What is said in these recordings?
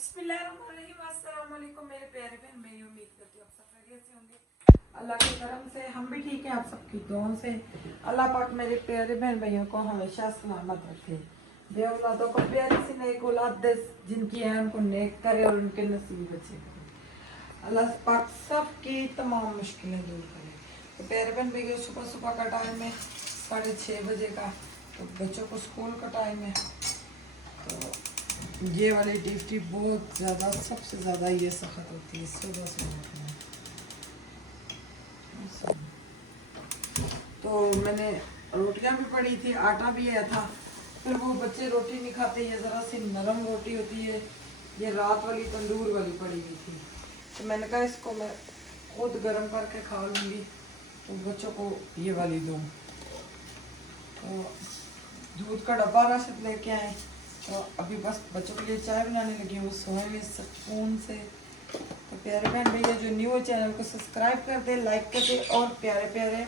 बिस्मिल्लाहिर्रहमानिर्रहीम, अस्सलाम वालेकुम मेरे प्यारे बहन। मेरी उम्मीद करती हूँ आप सब खैरियत से होंगे। अल्लाह के करम से हम भी ठीक हैं। आप सबकी दुआओं से अल्लाह पाक मेरे प्यारे बहन भाइयों को हमेशा सलामत रखे। बे औलादों को प्यारी सी नेक औलाद दे, जिनकी है उनको नेक करे और उनके नसीब अच्छे करे। अल्लाह पाक सबकी तमाम मुश्किलें दूर करे। तो प्यारे बहन भैया, सुबह सुबह का टाइम है 6:30 बजे का। तो बच्चों को स्कूल का टाइम है। तो ये वाली ड्यूटी बहुत ज़्यादा, सबसे ज़्यादा ये सख्त होती है सुबह सुबह में। तो मैंने रोटियां भी पड़ी थी, आटा भी आया था। फिर वो बच्चे रोटी नहीं खाते, ये ज़रा सी नरम रोटी होती है, ये रात वाली तंदूर वाली पड़ी हुई थी। तो मैंने कहा इसको मैं खुद गर्म करके खा लूँगी, तो बच्चों को ये वाली दूँ। तो दूध का डब्बा राशद लेके आए। तो अभी बस बच्चों के लिए चाय बनाने लगी हूँ, सोए में सुकून से। तो प्यारे बहन भैया जो न्यू चैनल को सब्सक्राइब कर दे, लाइक कर दे, और प्यारे प्यारे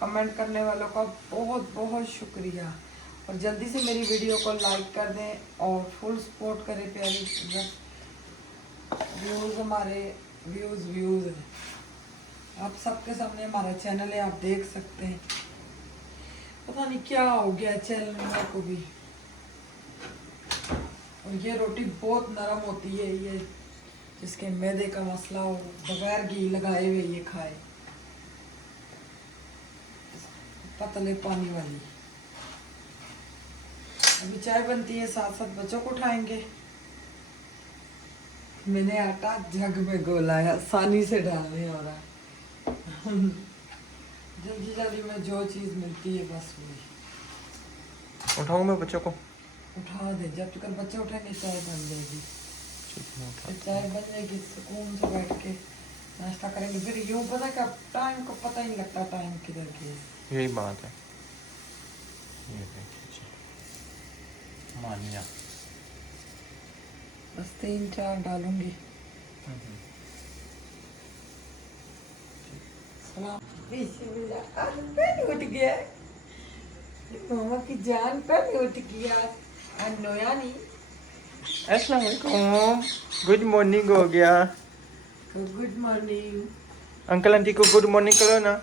कमेंट करने वालों का बहुत बहुत शुक्रिया। और जल्दी से मेरी वीडियो को लाइक कर दें और फुल सपोर्ट करें। प्यारे व्यूज़, हमारे व्यूज़ हैं। आप सबके सामने हमारा चैनल है, आप देख सकते हैं। पता नहीं क्या हो गया चैनल को भी। और ये रोटी बहुत नरम होती है, ये जिसके मैदे का मसला हो बगैर घी लगाए हुए ये खाए, पतले पानी वाली। अभी चाय बनती है, साथ साथ बच्चों को उठाएंगे। मैंने आटा जग में गोला है, आसानी से डालने हो रहा है। जल्दी जल्दी में जो चीज़ मिलती है बस वही उठाऊं मैं बच्चों को। उठा दे, जब तक बच्चे उठेंगे चाय बन जाएगी। चाय बन जाएगी, सुकून से बैठ के नाश्ता करेंगे। फिर यूँ पता क्या, टाइम को पता ही नहीं लगता टाइम किधर की। यही बात है। ये देखिए मानिया, बस 3-4 डालूंगी। सलाम। उठ गया मामा की जान पर उठ गया। नोया नहीं। अस्सलाम वालेकुम, गुड मॉर्निंग हो गया। Good morning. अंकल आंटी को गुड मॉर्निंग करो ना।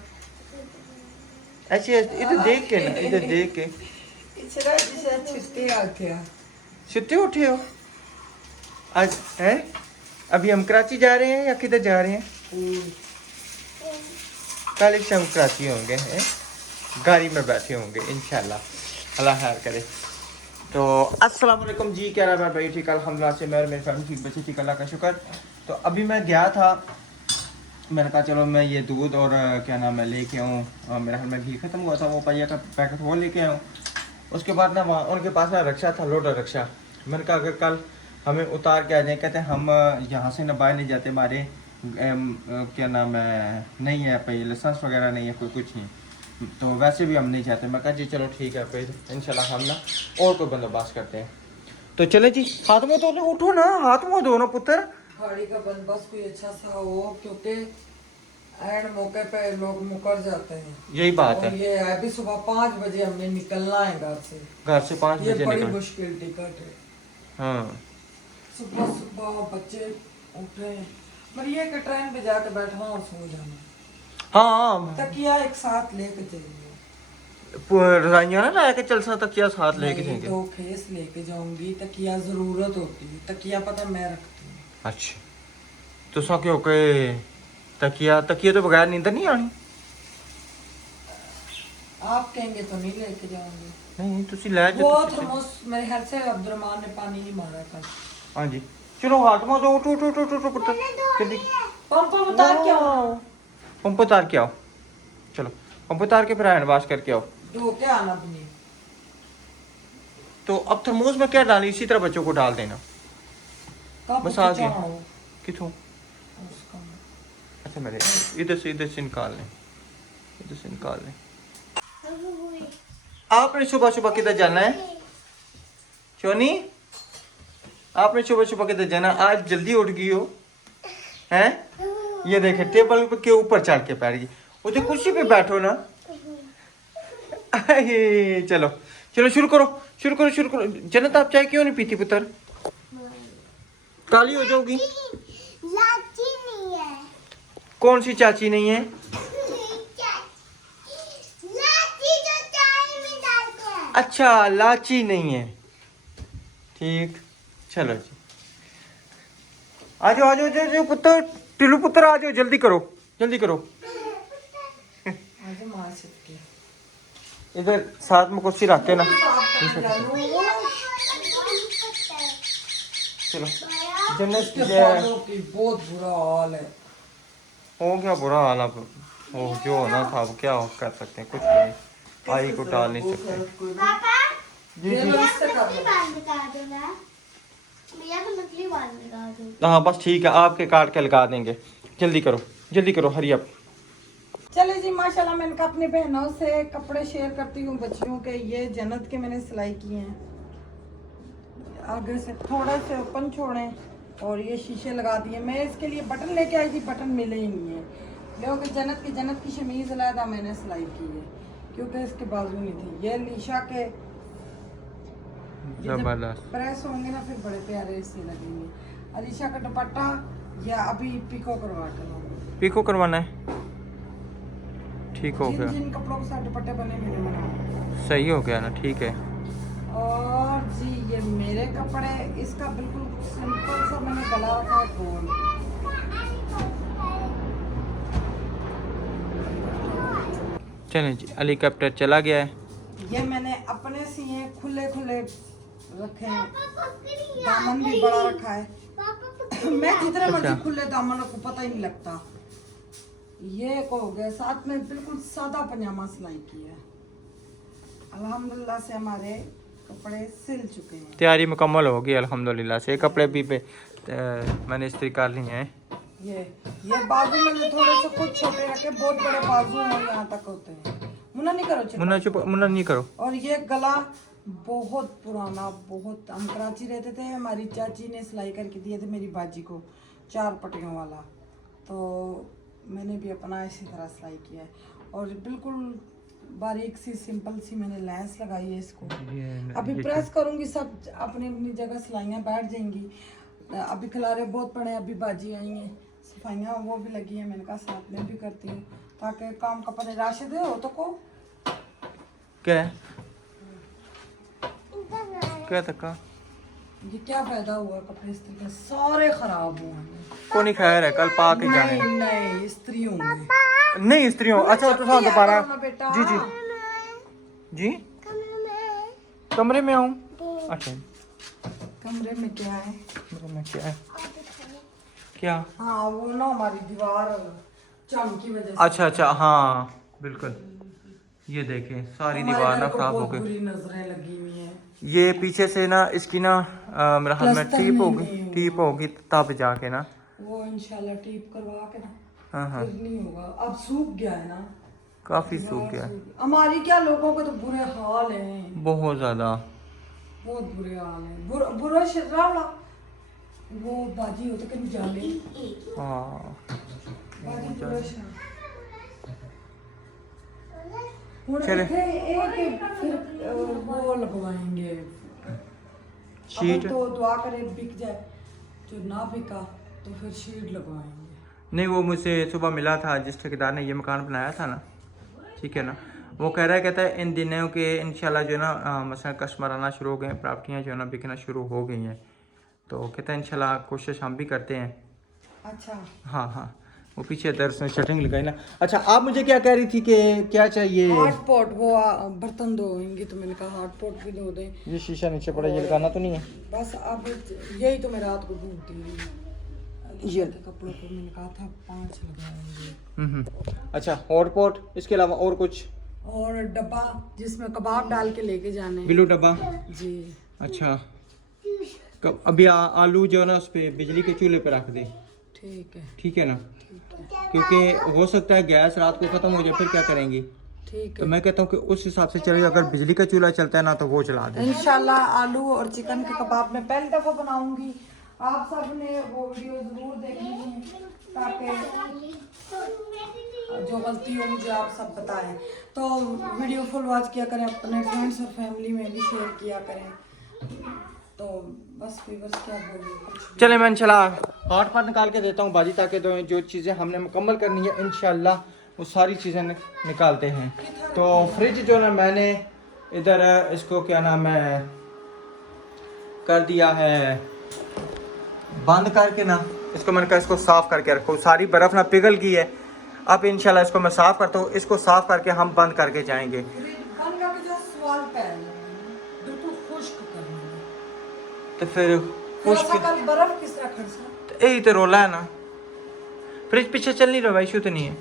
ऐसे इधर देख के ना, इधर देख के। छुट्टी आते हैं। छुट्टी उठे हो आज हैं? अभी हम कराची जा रहे हैं या किधर जा रहे हैं? कल शाम कराची होंगे, हैं? गाड़ी में बैठे होंगे इंशाल्लाह, अल्लाह खैर करे। तो अस्सलाम वालेकुम जी, क्या रहा है भाई? ठीक अल्हम्दुलिल्लाह से, मैं और मेरी फैमिली ठीक, बच्चे ठीक, अल्लाह का शुक्र। तो अभी मैं गया था, मैंने कहा चलो मैं ये दूध और क्या नाम है लेके आऊँ। मेरा घर में घी ख़त्म हुआ था, वो पहिया का पैकेट वो लेके आऊँ। उसके बाद ना वहाँ उनके पास ना रक्षा था, लोडर रक्षा। मैंने कहा अगर कल हमें उतार के आ जाए, कहते हैं हम यहाँ से ना बाहर नहीं जाते, हमारे क्या नाम है नहीं है भाई, लाइसेंस वगैरह नहीं है, कोई कुछ नहीं, तो वैसे भी हम नहीं चाहते। मैं कहा जी चलो ठीक है, फिर इंशाल्लाह हम ना और कोई बंदोबस्त करते हैं। तो चले जी, हाथ में तो उठो ना, हाथ में दो ना पुत्र। गाड़ी का बंदोबस्त कोई अच्छा सा हो, क्योंकि एंड मौके पे लोग मुकर जाते हैं। यही बात है। ये अभी सुबह 5 बजे हमने निकलना है घर से 5 बजे ये बड़ी निकल। मुश्किल टिकट है। हाँ सुबह सुबह बच्चे उठे, पर ये कि ट्रेन पे जाके बैठना और सो जाना। हाँ, तकिया एक साथ लेके जाएंगे। रजाइयाँ ना लाया के चल सा, तकिया साथ लेके जाएंगे। 2 खेस लेके जाऊंगी, तकिया जरूरत होती है, तकिया पता मैं रखती हूँ। अच्छा, तो सा क्यों के तकिया तो बगैर नींद नहीं आनी। आप कहेंगे तो नहीं लेके जाऊंगी। नहीं तुसी ले वो थर्मोस मेरे ख्याल से अब्दुर्रहमान ने पानी नहीं मारा कल। हाँ जी, चलो हाथ में दो, उठो उठो उठो उठो पुत्र, जल्दी पंप उतार के आओ। पंप उतार के आओ, चलो पंप उतार के फिर हैंड वॉश करके आओ। धो के आना अपनी। तो अब थर्मोस में क्या डाली, इसी तरह बच्चों को डाल देना। बस आ गया किथों? अच्छा मेरे इधर से निकाल लें, इधर से निकाल लें। आपने सुबह सुबह किधर जाना है शोनी? आपने सुबह सुबह किधर जाना? आज जल्दी उठ गई हो हैं? ये देखे टेबल के ऊपर चढ़ के बैठ गई। उधर कुर्सी पे बैठो ना। चलो चलो शुरू करो। जन्नत आप चाय क्यों नहीं पीती पुत्र? काली हो जाओगी। लाची नहीं है। कौन सी चाची नहीं है? लाची जो चाय में डालते हैं। अच्छा लाची नहीं है, ठीक। चलो जी, आ जाओ आ जाओ, आ जाओ पुत्र, टिल्लू पुत्र आ जाओ, जल्दी करो जल्दी करो। आज मार सकती है। इधर साथ में कुर्सी रख के ना। चलो जन्नत इसके बालों की बहुत बुरा हाल है। हो गया बुरा हाल, अब वो जो होना था अब क्या कर सकते हैं, कुछ नहीं, आई को टाल नहीं सकते। पापा जी जी नकली बाल निकाल दो ना, भैया को नकली बाल निकाल दो। हाँ बस ठीक है, आपके काट के लगा देंगे। जल्दी करो हरी अप। चले जी माशाल्लाह, मैंने कहा अपनी बहनों से कपड़े शेयर करती हूँ बच्चियों के। ये जन्नत के मैंने सिलाई किए हैं, आगे से थोड़े से ओपन छोड़े और ये शीशे लगा दिए। मैं इसके लिए बटन लेके आई थी, बटन मिले ही नहीं है। क्योंकि जन्नत की शमीज अलहदा मैंने सिलाई की है, क्योंकि इसके बाजू नहीं थी। ये लीशा के जबरदस्त प्रेस होंगे ना फिर बड़े प्यारे से लगेंगे। अलीशा का दुपट्टा या अभी पिको करवा कर लाऊंगी। पीको करवाना है, ठीक हो गया, जिन कपड़ों के साथ दुपट्टे बने मैंने बनाए। सही हो गया ना, ठीक है। और जी ये मेरे कपड़े, इसका बिल्कुल सिंपल सा मैंने गला रखा है गोल। चलें जी, हेलीकॉप्टर चला गया है। ये मैंने अपने सिए खुले खुले रखे हैं, दामन भी बड़ा रखा है। मैं जितने मर्जी अच्छा। खुले दामन को पता ही नहीं लगता। ये को हो गया, साथ में बिल्कुल सादा पजामा सिलाई किया है। अल्हम्दुलिल्लाह से हमारे कपड़े सिल चुके हैं। तैयारी मुकम्मल हो गई अल्हम्दुलिल्लाह से। कपड़े भी मैंने इस्त्री कर लिए हैं। ये बाजू मैंने थोड़े से खुद छोटे रखे, बहुत बड़े बाजू और यहाँ तक होते हैं। मुन्ना नहीं करो चिल्ला। मुन्ना चुप, मुन्ना नहीं करो। और ये गला बहुत पुराना, बहुत, हम कराची रहते थे, हमारी चाची ने सिलाई करके दिए थे मेरी बाजी को 4 पट्टियों वाला, तो मैंने भी अपना इसी तरह सिलाई किया है। और बिल्कुल बारीक सी सिंपल सी मैंने लेस लगाई है इसको। अभी प्रेस करूंगी, सब अपनी अपनी जगह सिलाइयाँ बैठ जाएंगी। अभी खिलारे बहुत पड़े हैं, अभी बाजी आई हैं, सफाइयाँ वो भी लगी हैं। मैंने कहा साथ में भी करती हूँ ताकि काम का पता। राशिद हो तो को क्या है, क्या तक ये क्या फायदा हुआ, कपड़े इस्त्री के सारे खराब हुए हैं। को नहीं खैर है, कल पा के जाने। नहीं इस्त्री होंगे, नहीं इस्त्री हो। अच्छा तो हाँ दोबारा। बेटा जी जी जी, कमरे में आऊँ। अच्छा कमरे में क्या है? कमरे में क्या है, क्या? हाँ वो ना हमारी दीवार चम की वजह से। अच्छा हाँ बिल्कुल, ये देखें सारी दीवार ना खराब हो गई। बुरी नजरें लगी हुई हैं। ये पीछे से ना इसकी ना मेरा हाल में प्लस्तर टीप होगी तब जाके ना, वो इंशाल्लाह टीप करवा के ना, हाँ फिर नहीं होगा। अब सूख गया है ना, काफी सूख गया है, हमारी क्या लोगों के तो बुरे हाल हैं, बहुत ज्यादा, बहुत बुरे हाल हैं। बुरा शराला वो बाजी होते कहीं जाले, हाँ बाजी बुरा शराला। चले। एक फिर वो लगवाएंगे शीट, तो दुआ करे बिक जाए, जो ना बिका तो फिर शीट लगवाएंगे। नहीं वो मुझसे सुबह मिला था जिस ठेकेदार ने ये मकान बनाया था ना, ठीक है ना, वो कह रहा है, कहता है इन दिनों के इंशाल्लाह जो ना मसलन कस्टमर आना शुरू हो गए हैं, प्रॉपर्टियाँ जो है ना बिकना शुरू हो गई हैं, तो कहता है इंशाल्लाह कोशिश हम भी करते हैं। अच्छा हाँ वो पीछे दर्स में शटरिंग लगाई ना। अच्छा आप मुझे क्या कह रही थी कि क्या चाहिए? हॉट पॉट, वो बर्तन धोएंगे तो मैंने कहा हॉट पॉट भी धो दें। ये शीशा नीचे पड़ा, ये लगाना तो नहीं है? बस अब यही तो मैं रात को ढूंढती हूँ। ये कपड़ों को मैंने कहा था 5 लगाएंगे। अच्छा हॉट पॉट, इसके अलावा और कुछ? और डब्बा जिसमें कबाब डाल के लेके जाने। बिल्लू डब्बा, जी अच्छा। अभी आलू जो है ना उस पे बिजली के चूल्हे पे रख दे, ठीक है ना, क्योंकि हो सकता है गैस रात को खत्म हो जाए, फिर क्या करेंगे? ठीक तो है। मैं कहता हूँ कि उस हिसाब से चले, अगर बिजली का चूल्हा चलता है ना तो वो चला दे। इंशाल्लाह आलू और चिकन के कबाब मैं पहली दफ़ा बनाऊंगी। आप सब ने वो वीडियो ज़रूर देखनी है ताकि जो गलती हो मुझे आप सब बताएं। तो वीडियो फुल वॉच किया करें, अपने फ्रेंड्स और फैमिली में भी शेयर किया करें। तो बस व्यूअर्स क्या बोलूं कुछ भी। चले मैं इंशाल्लाह हॉट पॉट निकाल के देता हूँ बाजी, ताकि तो जो चीज़ें हमने मुकम्मल करनी है इंशाल्लाह वो सारी चीज़ें निकालते हैं। तो फ्रिज जो ना मैंने इधर इसको क्या नाम है कर दिया है बंद करके ना, इसको मैंने कहा इसको साफ़ करके रखो, सारी बर्फ़ ना पिघल गई है। अब इंशाल्लाह इसको मैं साफ़ करता हूँ, इसको साफ़ करके हम बंद करके जाएंगे। बन का भी जो सवाल पहन बिल्कुल खुश्क करना है। तो फिर खुश्क कल बर्फ किस तरह खड़सा यही तो रोला है ना, फ्रिज पीछे चल नहीं रहा भाई, इशू तो नहीं है।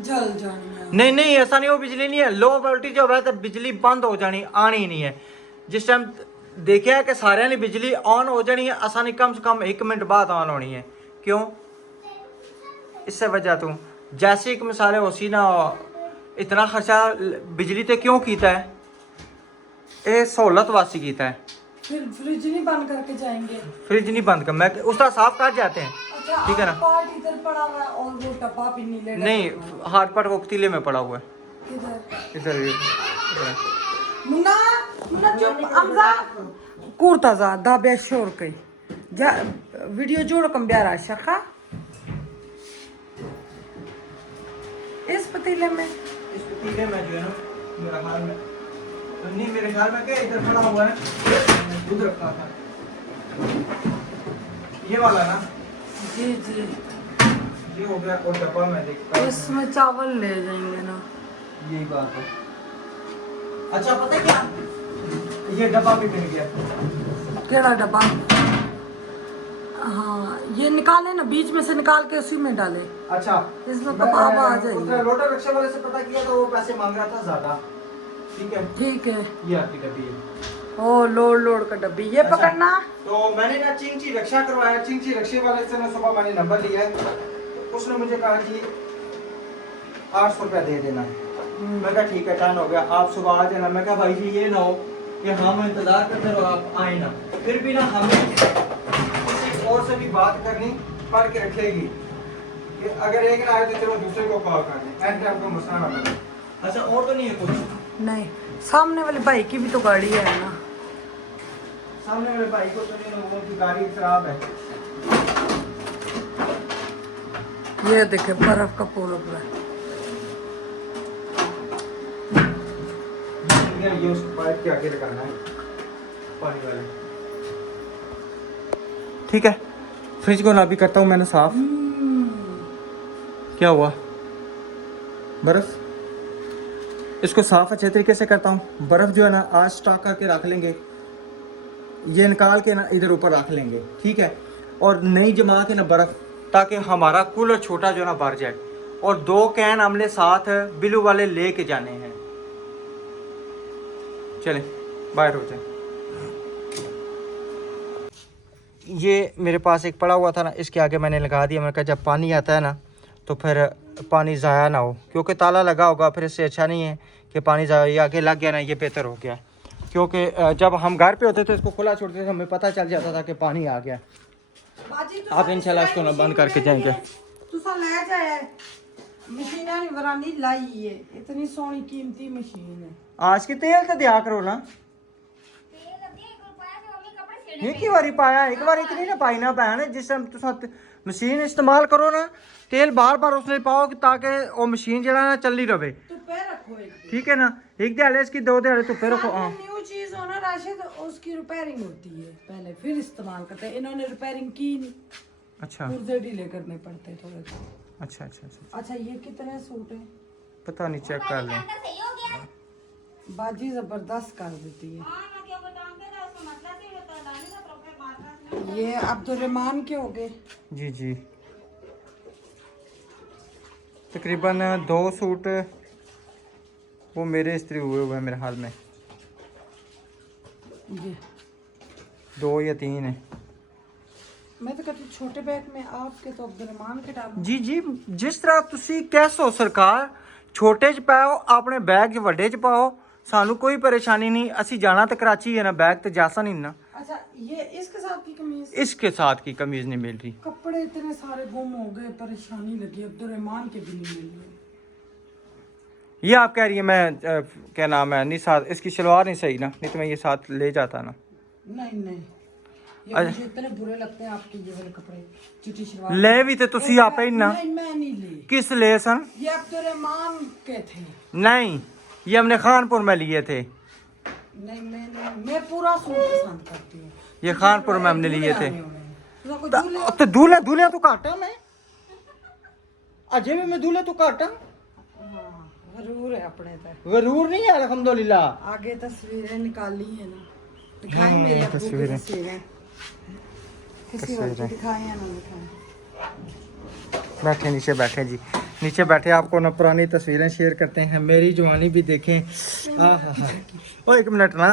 जल जानी नहीं नहीं ऐसा नहीं हो, बिजली नहीं है, लो वोल्टेज हो तो बिजली बंद हो जानी, आनी ही नहीं है। जिस टाइम देखा है कि सारे ने बिजली ऑन हो जानी है, आसानी कम से कम 1 मिनट बाद ऑन होनी है। क्यों? इससे वजह तू जैसे एक मिसाल हो सी ना, इतना खर्चा बिजली ते क्यों किया है, ये सहूलत वास्ते किया है। फिर फ्रिज नहीं बंद करके जाएंगे? फ्रिज नहीं बंद कर, मैं उसका साफ कर जाते हैं। अच्छा, ठीक है ना? पार्ट इधर पड़ा हुआ है और वो डब्बा भी नीले नहीं हाथ पट वो पतीले में पड़ा हुआ है, किधर? इधर मुन्ना मुन्ना चुप अमजा कुर्ता जा दा बेशोर कई जा वीडियो जोड़ कम ब्यारा शखा इस पतीले में। इस पतीले में जो है ना मेरा हाल में नहीं, मेरे ख्याल में क्या इधर पड़ा हुआ है, दूध रखा था ये वाला ना। जी जी ये हो गया, और डब्बा में देखता हूं। इसमें चावल ले जाएंगे ना। यही बात है। अच्छा पता है क्या, ये डब्बा भी मिल गया। केड़ा डब्बा? हाँ ये निकाले ना, बीच में से निकाल के उसी में डाले। अच्छा इसमें कबाब आ जाएंगे। लोटा रिक्शा वाले से पता किया तो वो पैसे मांग रहा था ज्यादा। ठीक है ठीक है। ये आपकी डब्बी है। ओ लोड लोड का डब्बी ये अच्छा, पकड़ना। तो मैंने ना चिंची रक्षा करवाया, चिंची रक्षे वाले से ना सुबह मैंने नंबर लिया है, तो उसने मुझे कहा कि 800 रुपया दे देना। मैं कहा ठीक है डन हो गया, आप सुबह आ जाना। मैं कहा भाई जी ये ना हो कि हम इंतजार करते रहो आप आए ना, फिर भी ना हमें किसी और से भी बात करनी पड़ के रखेगी कि अगर एक ना आए तो चलो दूसरे को कॉल कर लें, ऐसे आपको मसला ना बने। अच्छा और तो नहीं है कुछ? नहीं, सामने वाले भाई की भी तो गाड़ी है ना। सामने वाले भाई को तो नहीं, लोगों की गाड़ी खराब है। ये देखे बर्फ का पोलो पूरा। ये उसको पाइप के आगे लगाना है पानी वाले। ठीक है, फ्रिज को ना भी करता हूँ मैंने साफ। क्या हुआ? बर्फ, इसको साफ अच्छे तरीके से करता हूँ। बर्फ जो है ना आज स्टॉक करके रख लेंगे, ये निकाल के ना इधर ऊपर रख लेंगे, ठीक है। और नहीं जमा के ना बर्फ, ताकि हमारा कूलर छोटा जो ना भर जाए। और 2 कैन हमने साथ बिलू वाले लेके जाने हैं। चले बाहर हो जाए। ये मेरे पास एक पड़ा हुआ था ना, इसके आगे मैंने लगा दिया। मैंने कहा जब पानी आता है ना तो फिर पानी ज़ाया ना हो, क्योंकि ताला लगा होगा, फिर इससे अच्छा नहीं है कि पानी ज़ाया। ये आगे लग गया ना, ये बेहतर हो गया। क्योंकि जब हम घर पे होते थे इसको खुला छोड़ते थे, हमें पता चल जाता था कि पानी आ गया। आप इंशाल्लाह इसको ना बंद करके जाएंगे। तुसा ले जाए मशीन है वरानी लाई है, इतनी सोनी कीमती मशीन है। आज के तेल तो दिया करो ना, एक ही बारी पाया, एक बार इतनी ना पाई ना भैन। जिस टाइम तुसा मशीन इस्तेमाल करो ना, तेल बार बार उसने पाओ कि ताकि वो मशीन जरा ना चलनी रहे। धुप्पे रखो एक दिन। ठीक है ना, एक दिहाड़े इसकी 2 दिहाड़े धुप्पे रखो। हाँ न्यू चीज हो ना राशिद, उसकी रिपेयरिंग होती है पहले, फिर इस्तेमाल करते हैं। इन्होंने रिपेयरिंग की नहीं, अच्छा पुर्जे ढीले करने पड़ते थोड़े से। अच्छा अच्छा अच्छा, अच्छा ये कितने सूट है? पता नहीं, चेक कर लें। बाजी जबरदस्त कर देती है। ये अब्दुर्रहमान के हो गए। जी जी, तकरीबन 2 सूट वो मेरे इस्त्री हुए हैं मेरे हाल में, ये 2 या 3 है। मैं तो कहती छोटे बैग में आपके तो अब्दुर्रहमान के डालो। जी जी, जिस तरह तुसी कैसो सरकार, छोटे च पाओ अपने बैग च वड्डे च पाओ, सानू कोई परेशानी नहीं। असी जाना तो कराची है ना, बैग तो जासा नहीं ना। अच्छा ये इसके साथ की कमीज, इसके साथ की कमीज नहीं मिल रही। कपड़े इतने सारे गुम हो गए, परेशानी लगी। अब्दुर्रहमान के भी नहीं मिल रहे। ये आप कह रही है मैं क्या नाम है, नहीं साथ इसकी शलवार नहीं सही ना, नहीं तो मैं ये साथ ले जाता ना। नहीं नहीं ये मुझे इतने बुरे लगते हैं आपके ये वाले कपड़े, चिट्टी शलवार। ले भी थे तुसी आप ही ना। नहीं मैं नहीं ली, किस ले सन? ये अब्दुर्रहमान के थे। नहीं, ये हमने खानपुर में लिए थे। नहीं मैं पूरा सूट पसंद करती हूँ। ये खानपुर में हमने लिए थे। दूल्हे तो दूल्हा दूल्हा तो काटा मैं अजय में दूल्हा तो काटा जरूर है अपने तक। जरूर नहीं है अल्हम्दुलिल्लाह। आगे तस्वीरें निकाली है ना, दिखाई मेरे अब्बू की तस्वीरें। तस्वीरें किसी और की दिखाई है ना दिखाई। बैठे नीचे बैठे जी, नीचे बैठे आपको ना पुरानी तस्वीरें शेयर करते हैं, मेरी जवानी भी देखें। ओ एक मिनट ना,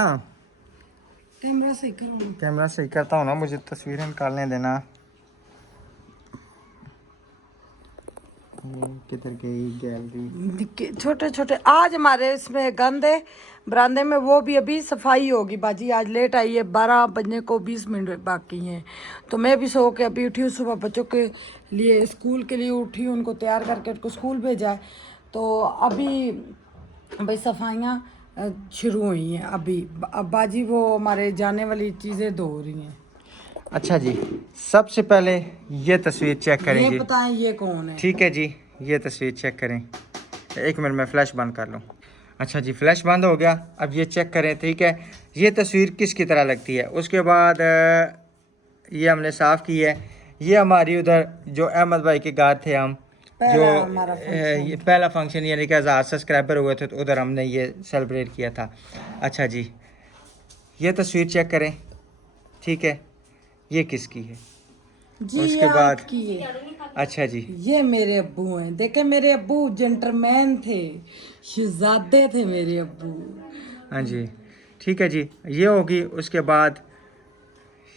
कैमरा सही करो। कैमरा सही करता हूँ ना, मुझे तस्वीरें निकालने देना। किधर गई गैलरी? छोटे छोटे आज हमारे इसमें गंद है बरामदे में, वो भी अभी सफाई होगी। बाजी आज लेट आई है, 12 बजने को 20 मिनट बाकी हैं, तो मैं भी सो के अभी उठी हूँ। सुबह बच्चों के लिए स्कूल के लिए उठी हूँ, उनको तैयार करके उनको स्कूल भेजा है। तो अभी भाई सफाइयाँ शुरू हुई हैं अभी। अब बाजी वो हमारे जाने वाली चीज़ें धो रही हैं। अच्छा जी, सबसे पहले ये तस्वीर चेक करें ये जी। बताएं ये कौन है? ठीक है जी, ये तस्वीर चेक करें। एक मिनट में फ्लैश बंद कर लूँ। अच्छा जी, फ्लैश बंद हो गया। अब ये चेक करें, ठीक है, ये तस्वीर किसकी तरह लगती है। उसके बाद ये हमने साफ़ की है। ये हमारी उधर जो अहमद भाई के घर थे हम, जो ये पहला फंक्शन यानी कि 1000 सब्सक्राइबर हुए थे, तो उधर हमने ये सेलिब्रेट किया था। अच्छा जी, ये तस्वीर चेक करें, ठीक है, ये किसकी है? जी उसके ये बाद आपकी है। अच्छा जी, ये मेरे अब्बू हैं, देखे मेरे अब्बू जेंटलमैन थे, शहजादे थे मेरे अब्बू। हाँ जी, ठीक है जी, ये होगी। उसके बाद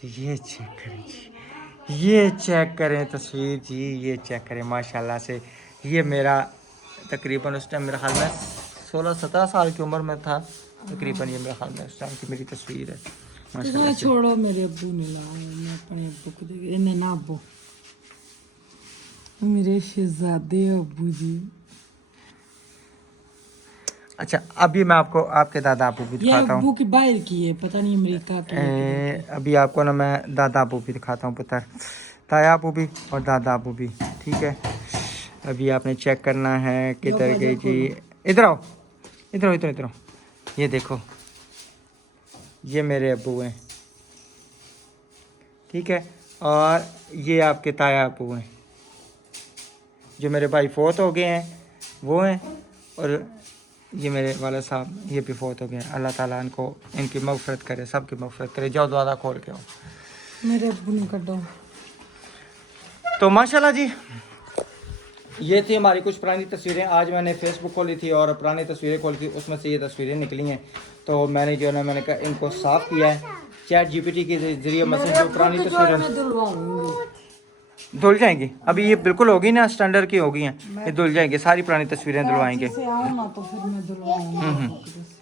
ये चेक करें जी, ये चेक करें तस्वीर जी, ये चेक करें माशाल्लाह से। ये मेरा तकरीबन उस टाइम मेरे ख्याल में 16-17 साल की उम्र में था तकरीबन। ये मेरे ख्याल में उस टाइम की मेरी तस्वीर है माशाल्लाह से। छोड़ो मेरे अब्बू ने लाया, मैं अपने अब्बू को दे इन्हें ना अब्बू, मेरे शहजादे अब्बू जी। अच्छा, अभी मैं आपको आपके दादा अबू भी ये दिखाता हूँ। अब्बू की बाहर की है, पता नहीं अमेरिका की है। अभी आपको ना मैं दादा अबू भी दिखाता हूँ, पुत्र ताया अबू भी और दादा अबू भी, ठीक है। अभी आपने चेक करना है किधर गई जी। इधर आओ, इधर आओ, इधर इधर आओ। ये देखो, ये मेरे अबू हैं, ठीक है, और ये आपके ताया अबू हैं। जो मेरे भाई फोत हो गए हैं वो हैं, और ये मेरे वाला साहब ये भी फोत हो गए हैं। अल्लाह ताला इनको इनकी मग़फ़िरत करे, सबकी मग़फ़िरत करे। जाओ दरवाज़ा खोल के आओ। मेरे अब्बू ने कटो। तो माशाल्लाह जी, ये थी हमारी कुछ पुरानी तस्वीरें। आज मैंने फेसबुक खोली थी और पुरानी तस्वीरें खोली थी, उसमें से ये तस्वीरें निकली हैं। तो मैंने जो है ना, मैंने कहा इनको साफ़ किया है चैट जीपीटी के ज़रिए। मतलब जो पुरानी तस्वीरें धुल जाएंगी, अभी ये बिल्कुल होगी ना, स्टैंडर्ड की होगी हैं, ये धुल जाएंगी। सारी पुरानी तस्वीरें धुलवाएंगे।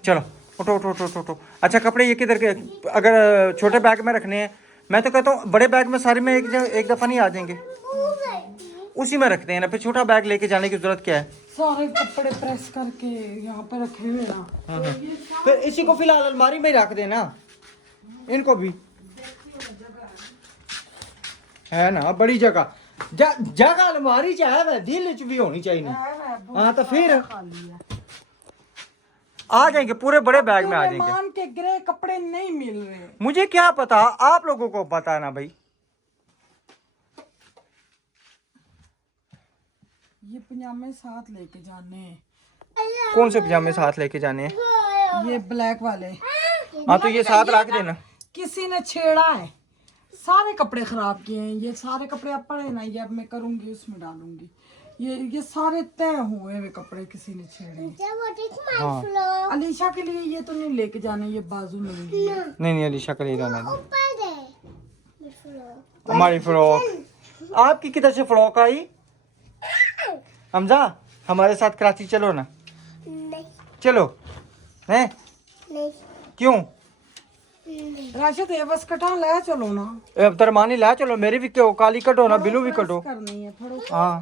चलो उठो उठो उठो उठो। अच्छा, कपड़े ये किधर के? अगर छोटे बैग में रखने हैं, मैं तो कहता हूँ बड़े बैग में सारे में एक दफ़ा नहीं आ जाएंगे, उसी में रखते हैं ना, फिर छोटा बैग लेके जाने की जरूरत क्या है? सारे कपड़े प्रेस करके यहाँ पे रखे हुए ना। फिर इसी को फिलहाल अलमारी में ही रख देना, इनको भी है ना बड़ी जगह। जगह अलमारी चाहे वह दिल च भी होनी चाहिए। हाँ तो फिर आ जाएंगे, पूरे बड़े बैग में आ जाएंगे। मान के ग्रे कपड़े नहीं मिल रहे। मुझे क्या पता, आप लोगों को पता ना भाई। ये पजामे साथ लेके जाने हैं। कौन से पजामे साथ लेके जाने हैं? ये ब्लैक वाले। हाँ तो ये साथ रख देना। किसी ने छेड़ा है, सारे कपड़े खराब किए हैं। ये सारे कपड़े अब पड़े ना, ये अब मैं करूंगी उसमें डालूंगी। ये सारे तय हुए हुए कपड़े किसी ने छेड़े। हाँ। अलीशा के लिए ये तो नहीं लेके जाने, ये बाजू में नहीं नहीं, अलीशा का ले जाना है। हमारी फ्रॉक आपकी किधर से फ्रॉक आई? हमजा हमारे साथ कराची चलो ना। नहीं। चलो हैं? नहीं। क्यों? राशिद ये बस कटा ले चलो ना। अब तरमानी ला चलो, मेरी भी क्यों काली कटो ना, बिलू भी कटो। करनी है थोड़ा। हाँ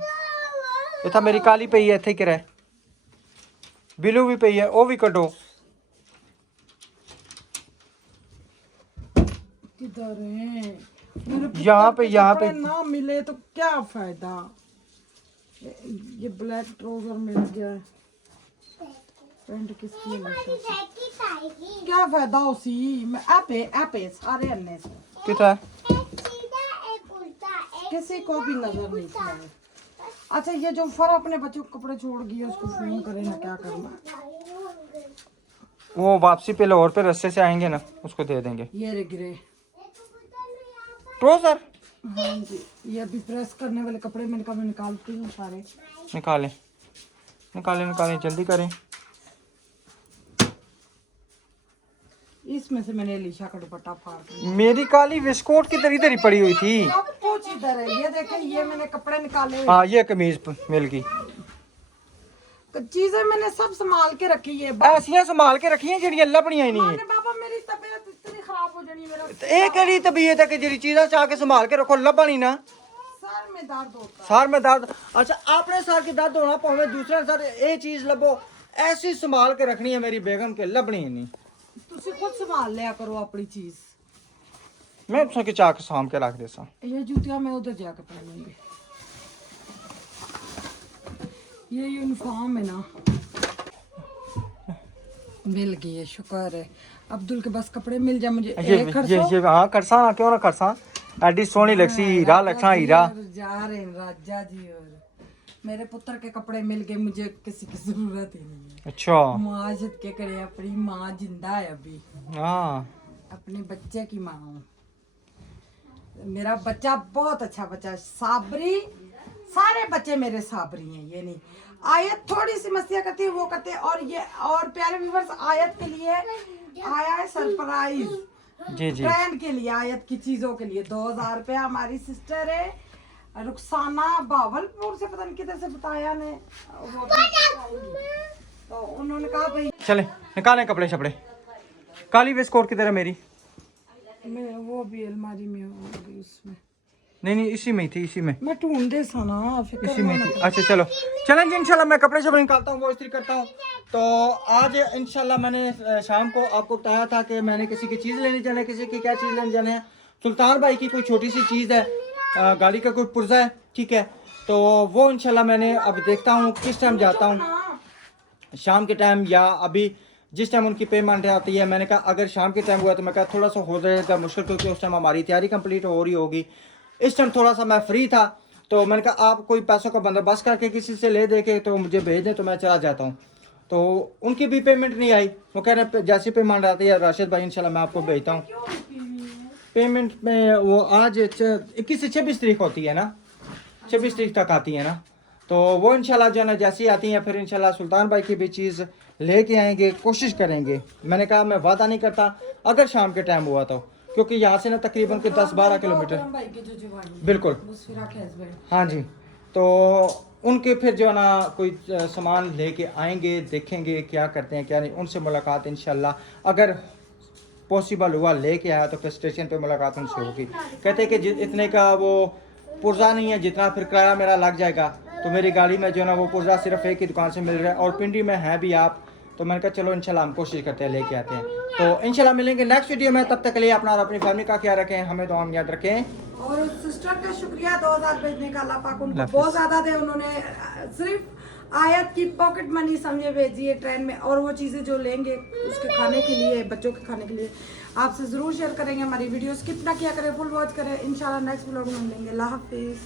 ये था, मेरी काली पई है इत्थे कि रहे, बिलू भी पई है, वो भी कटो। किधर है? मेरे पुत्र यहाँ पे के यहाँ पे कपड़े ना मिले तो क्या फायदा? ये ब्लैक ट्राउजर मिल गया है। पैंट किसकी है? क्या फायदा उसी में? आपे सारे अन्य से कितना है? किसी को भी नजर नहीं था। अच्छा ये जो फर अपने बच्चों को कपड़े छोड़ गई है उसको फोन करे ना, क्या करना? वो वापसी पे लाहौर पे रास्ते से आएंगे ना, उसको दे देंगे। ये रे गिरे। ट्राउजर हाँ जी, ये अभी प्रेस करने वाले कपड़े मैंने कहा मैं निकालती हूँ सारे। निकालें निकालें निकालें, जल्दी करें। इसमें से मैंने एलिशा का दुपट्टा फाड़ दिया। मेरी काली विस्कोट की तरी तरी पड़ी हुई थी। सब कुछ इधर है, ये देखें, ये मैंने कपड़े निकाले हुए। हाँ ये कमीज मिल गई। चीजें मैंने सब संभाल के रखी है। ऐसियां संभाल के रखी हैं जड़ी अल्लाह बनी आई नहीं है। अरे बाबा मेरी तबीयत इतनी खराब हो जानी, मेरा एक एड़ी तबीयत है कि जड़ी चीज़ां चाह के संभाल के रखो, अल्लाह बनी ना। सर में दर्द होता सर में दर्द, अच्छा अपने सर की दर्द होना पावे दूसरे सर ये चीज लबो, ऐसी संभाल के रखनी है मेरी बेगम के, लबनी नहीं। है। तुसी खुद संभाल लिया करो अपनी चीज। मैं उसके चाह के साम के रख देसा। ये जूतियां मैं उधर जाके पहनूंगी। ये यूनिफॉर्म है ना, मिल गई है, शुक्र है। अब्दुल के बस कपड़े मिल जाए मुझे। एक ये हाँ करसा ना, क्यों ना करसा, एडी सोनी लगसी हीरा लक्षा हीरा। जा रहे हैं राजा जी, और मेरे पुत्र के कपड़े मिल गए, मुझे किसी की जरूरत ही नहीं है। अच्छा माजद के करे, अपनी माँ जिंदा है अभी, हाँ अपने बच्चे की माँ हूँ। मेरा बच्चा बहुत अच्छा बच्चा, साबरी, सारे बच्चे मेरे साबरी हैं। ये नहीं, आयत थोड़ी सी मस्तियाँ करती है, वो करते हैं। और ये और प्यारे व्यूअर्स, आयत के लिए आया है सरप्राइज, जी जी ट्रेंड के लिए, आयत की चीजों के लिए 2000 रुपया। हमारी सिस्टर है रुखसाना, बावलपुर से, पता नहीं किधर से बताया ने, वो तो उन्होंने कहा भाई चले निकालें कपड़े शपड़े। काली वेस्टकोट किधर है मेरी? मैं वो भी अलमारी में होगी उसमें। नहीं नहीं इसी में ही थी, इसी में, मैं ढूंढ सा ना, फिक्र इसी में ना थी। करो। अच्छा चलो चलें जी, इंशाल्लाह मैं कपड़े शपड़े निकालता हूँ, वो इस्त्री करता हूँ। तो आज इंशाल्लाह मैंने शाम को आपको बताया था कि मैंने किसी की चीज़ लेने जाना है। किसी की क्या चीज़ लेने जाना है? सुल्तान भाई की कोई छोटी सी चीज़ है, गाड़ी का कोई पुर्जा है, ठीक है। तो वो इंशाल्लाह मैंने अब देखता हूँ किस टाइम जाता हूँ, शाम के टाइम या अभी जिस टाइम उनकी पेमेंट आती है। मैंने कहा अगर शाम के टाइम हुआ तो मैं कहा थोड़ा सा हो जाएगा मुश्किल, क्योंकि उस टाइम हमारी तैयारी कंप्लीट हो रही होगी। इस टाइम थोड़ा सा मैं फ्री था, तो मैंने कहा आप कोई पैसों का बंदोबस्त करके किसी से ले दे के तो मुझे भेज दें, तो मैं चला जाता हूँ। तो उनकी भी पेमेंट नहीं आई, वो कह रहे हैं जैसी पेमेंट आती है राशिद भाई इंशाल्लाह मैं आपको भेजता हूँ। पेमेंट में वो आज 21 से 26 तारीख होती है ना, 26 तारीख तक आती है ना। तो वो इंशाल्लाह जो है ना जैसी आती हैं फिर इंशाल्लाह सुल्तान भाई की भी चीज़ लेके आएंगे, कोशिश करेंगे। मैंने कहा मैं वादा नहीं करता अगर शाम के टाइम हुआ तो, क्योंकि यहाँ से ना तकरीबन के 10-12 किलोमीटर। बिल्कुल हाँ जी। तो उनके फिर जो है ना कोई सामान लेके आएंगे, देखेंगे क्या करते हैं क्या नहीं, उनसे मुलाकात इंशाल्लाह अगर पॉसिबल हुआ लेके आया तो फिर स्टेशन पे मुलाकात उनसे होगी। कहते हैं कि इतने का वो पुर्जा नहीं है जितना फिर किराया मेरा लग जाएगा। तो मेरी गाड़ी में जो है ना वो पुर्जा सिर्फ एक ही दुकान से मिल रहा है, और पिंडी में है भी आप। तो मैंने कहा चलो इंशाल्लाह हम कोशिश करते हैं लेके आते हैं। तो इंशाल्लाह मिलेंगे नेक्स्ट वीडियो में, तब तक के लिए अपना और अपनी फैमिली का ख्याल रखें, हमें दुआ में याद रखें। और सिस्टर का शुक्रिया 2000 भेजने का, अल्लाह पाक उनको बहुत ज्यादा दे। उन्होंने सिर्फ आयत की पॉकेट मनी समझे भेजी है ट्रेन में, और वो चीजें जो लेंगे उसके खाने के लिए, बच्चों के खाने के लिए आपसे जरूर शेयर करेंगे। हमारी वीडियो स्किप ना किया करें, फुल वॉच करें। इंशाल्लाह नेक्स्ट व्लॉग में मिलेंगे। अल्लाह हाफिज।